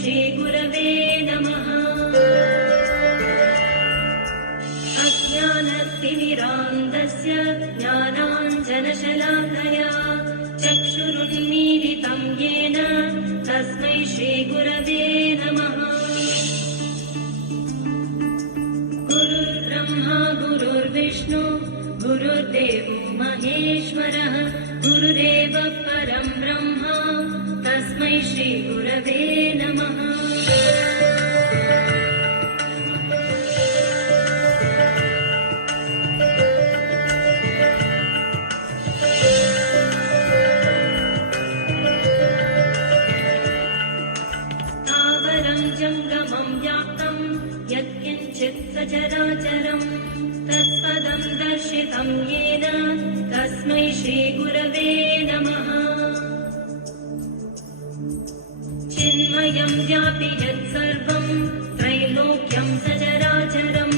श्रीगुरवे नमः। अज्ञानतिमिरान्धस्य ज्ञानाञ्जनशलाकया चक्षुरुन्मीलितं येन तस्मै श्रीगुरवे नमः। गुरुर्ब्रह्मा गुरुर्विष्णु गुरुर्देवो महेश्वरः गुरुरेव परं ब्रह्म तस्मै श्रीगुरवे नमः। स्थावरं जङ्गमं व्याप्तं यत्किञ्चित् सचराचरं तत्पदं दर्शितं येन तस्मै श्रीगुरवे नमः। चिन्मयं व्यापि यत्सर्वं त्रैलोक्यं सचराचरं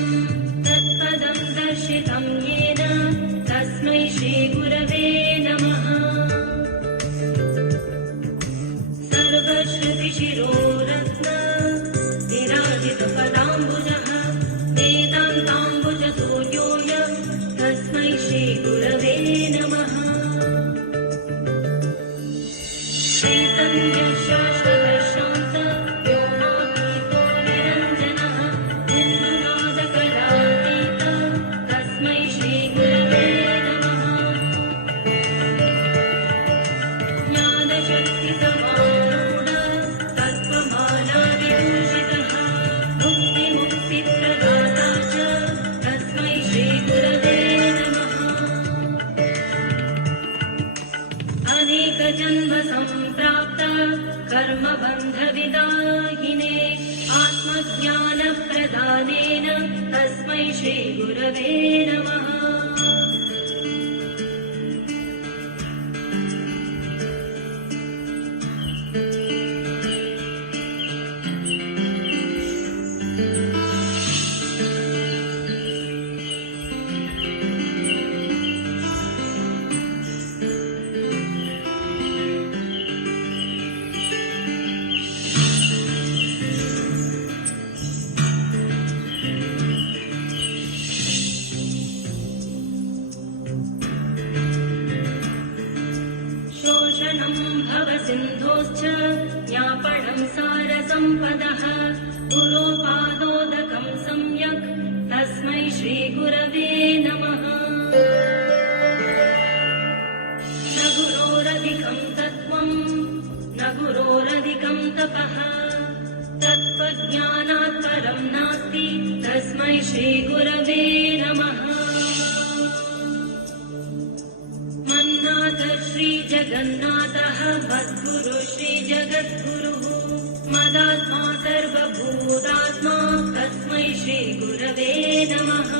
तत्पदं दर्शितं येन तस्मै श्रीगुरवे नमः। सर्वश्रुतिशिरोरत्न विराजितपदाम्बुजः वेदान्ताम्बुजसूर्योय तस्मै श्रीगुरवे नमः। चैतन्यशाश्वतशान्त व्योमातीतो निरञ्जनः बिन्दुनादकलातीत तस्मै श्रीगुरवे नमः। ज्ञानशक्तिसमारूढ तत्त्वमालाविभूषितः मुक्तिमुक्तिप्रदाता च तस्मै श्रीगुरवे नमः। अनेकजन्मसम्प्राप्त कर्मबन्धविदाहिने आत्मज्ञानप्रदानेन तस्मै श्रीगुरवे नमः। शोषणं भवसिन्धोश्च ज्ञापनं सारसम्पदः गुरोपादोदकं सम्यक् तस्मै श्रीगुरवे नमः। न गुरोरधिकं तत्त्वं न गुरोरधिकं तपः तत्त्वज्ञानात् परं नास्ति तस्मै श्रीगुरवे नमः। मन्नाथ श्रीजगन्नाथः मद्गुरु श्रीजगद्गुरुः मदात्मा सर्वभूतात्मा तस्मै श्रीगुरवे नमः।